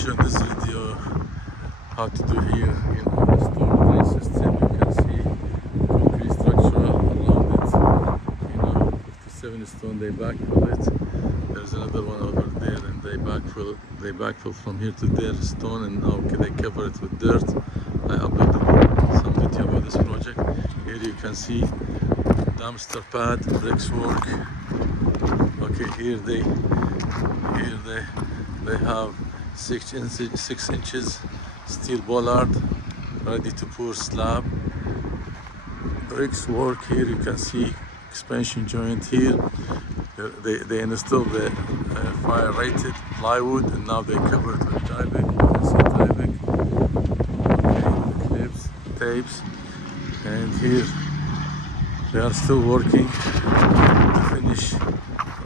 show in this video how to do here, storm drain system. You can see concrete structure around it, 57 stone, they backfill it. There's another one over there and they backfill from here to there stone, and now they cover it with dirt. I uploaded some video about this project. Here you can see dumpster pad, bricks work. Okay, here they have 6 inches steel bollard ready to pour slab. Bricks work. Here you can see expansion joint here. They installed the fire rated plywood, and now they cover it with tyvek. You can see tyvek. Okay, clips, tapes, and here they are still working to finish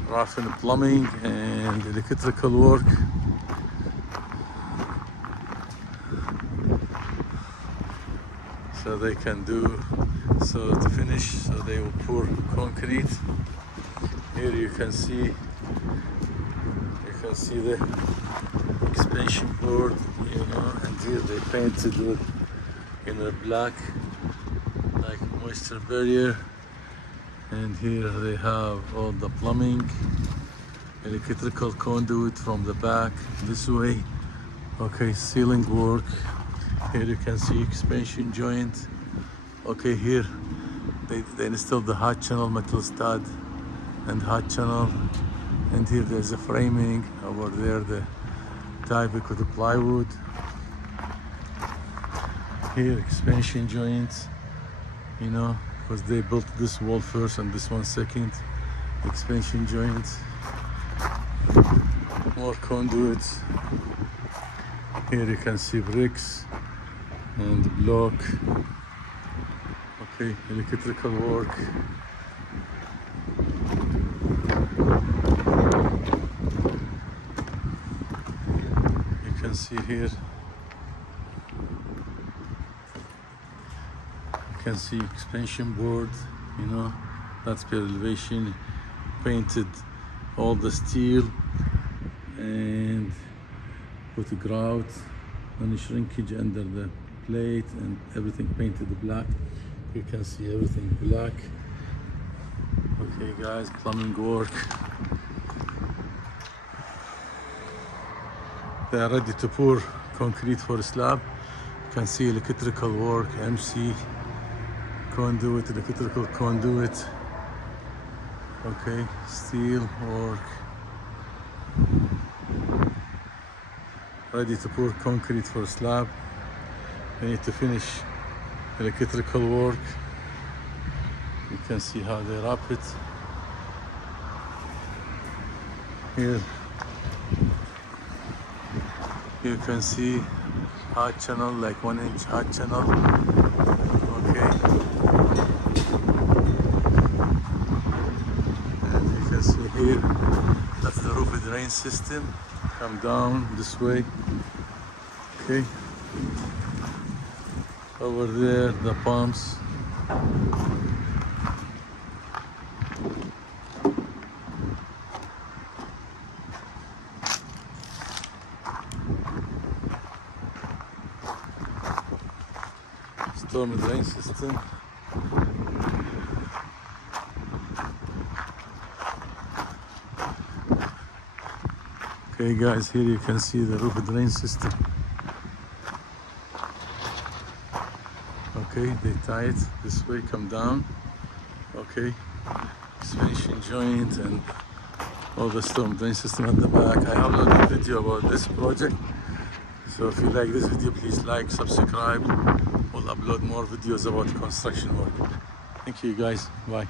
roughing plumbing and electrical work. So they can do so to finish. So they will pour concrete. Here you can see the expansion board, and here they painted with black, like moisture barrier. And here they have all the plumbing, electrical conduit from the back this way. Okay, ceiling work. Here you can see expansion joint. Okay, here they installed the hot channel metal stud and hot channel. And here there's a framing. Over there the tyvek with the plywood. Here expansion joints, because they built this wall first and this one second. Expansion joints, more conduits. Here you can see bricks and block. Okay, electrical work. You can see here. You can see expansion board, that's per elevation. Painted all the steel and put a grout and shrinkage under the plate, and everything painted black. You can see everything black. Okay guys, plumbing work. They are ready to pour concrete for slab. You can see electrical work, MC conduit, electrical conduit. Okay, steel work. Ready to pour concrete for slab. They need to finish electrical work. You can see how they wrap it. Here you can see hot channel, like 1 inch hot channel. Okay. And you can see here, that's the roof drain system. Come down this way. Okay. Over there, the pumps. Storm drain system. Okay guys, here you can see the roof drain system. Okay, they tie it this way, come down. Okay, expansion joint and all the storm drain system at the back. I uploaded a video about this project. So if you like this video, please like, subscribe. We'll upload more videos about construction work. Thank you guys, bye.